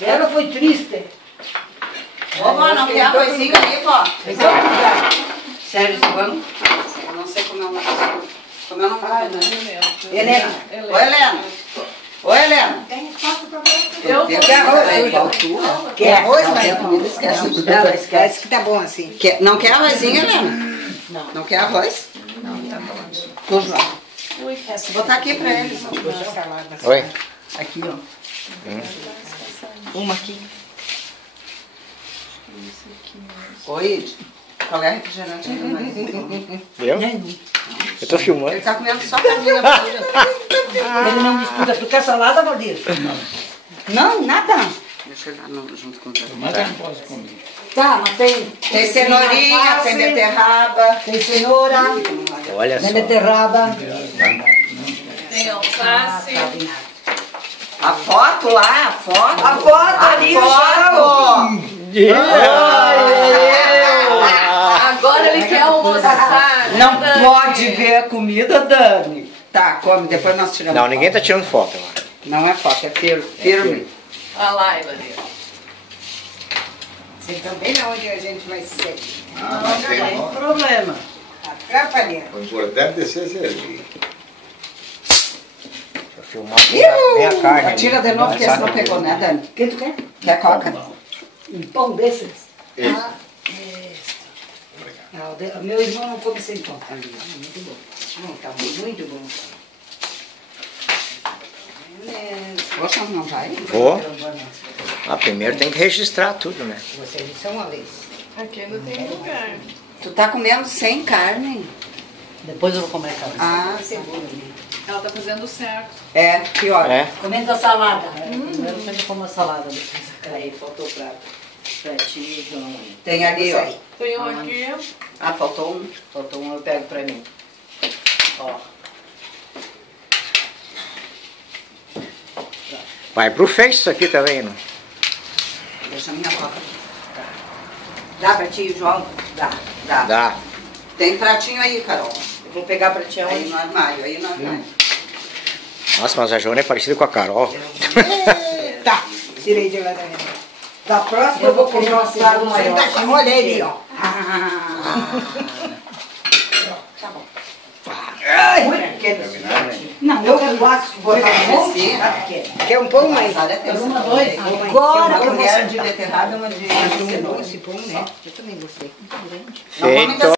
Ela foi triste. Ô, vó, não quer arrozinho aí, vó? Sério, vamos? Eu não sei como é o nome. Como é o nome da Helena. Oi, Helena. Oi, Helena. Tem espaço pra você. Eu quero arroz. Quer arroz, mas Comida, esquece. não, esquece que tá bom assim. Não quer arrozinho, Helena? Não. Não quer arroz? Não, tá bom. Tô, João. Vou botar aqui pra eles. Oi. Aqui, ó. Uma aqui. Oi, qual é a refrigerante ainda mais? Eu? Eu tô filmando. Ele tá comendo só carninha pura. Ele não disputa. Tu quer salada, Valdir? Não, nada. Deixa ele lá junto com o Mas eu não posso comer. Tá, mas tem... Tem cenourinha, tem beterraba. Tem cenoura, Olha tem só. beterraba. Tem alface. A foto lá, a foto. A foto ali, foto. Agora ele quer almoçar. Não Dani. pode ver a comida, Dani. Tá, come, depois nós tiramos Não, foto. ninguém tá tirando foto lá. Não é foto, é firme. A Laila ali. Vocês também não onde a gente vai ser. Ah, mas tem Não tem não. problema. Atrapalhando. O importante é ser servido. Pra filmar bem a carne. Tira de novo, porque esse não pegou, né, Dani? O que tu quer? Quer coca? Um pão desses? Esse. Ah, o meu irmão não come sem pão. Muito bom. Não, tá muito bom. Poxa, não vai? Vou. Ah, primeiro tem que registrar tudo, né? Vocês são uma vez. Aqui ainda tem lugar. Tu tá comendo sem carne? Depois eu vou comer carne. Ah, seguro. Né? Ela tá fazendo certo. é, pior. É. Comendo a salada. Primeiro sempre como a salada. Aí faltou prato. Pratinho, João. Tem ali, ó. Tem um aqui. Ah, faltou um. Faltou um, eu pego pra mim. Ó. Vai pro Face isso aqui também, não? Deixa a minha coca aqui. Dá pra ti, João? Dá. Dá. Tem pratinho aí, Carol. Eu vou pegar pra ti Aí aonde? no armário, aí no armário. Nossa, mas a Joana é parecida com a Carol. Tá. Tirei de lá da minha. Da próxima eu vou comer um assado maior. Olha ele, ó. Tá bom. Não, eu gosto de botar um Quer um pão, mãe? Uma, dois. Agora eu uma vou colher de beterraba e uma de cenoura. esse pão, né? Eu também gostei. Não come Feito.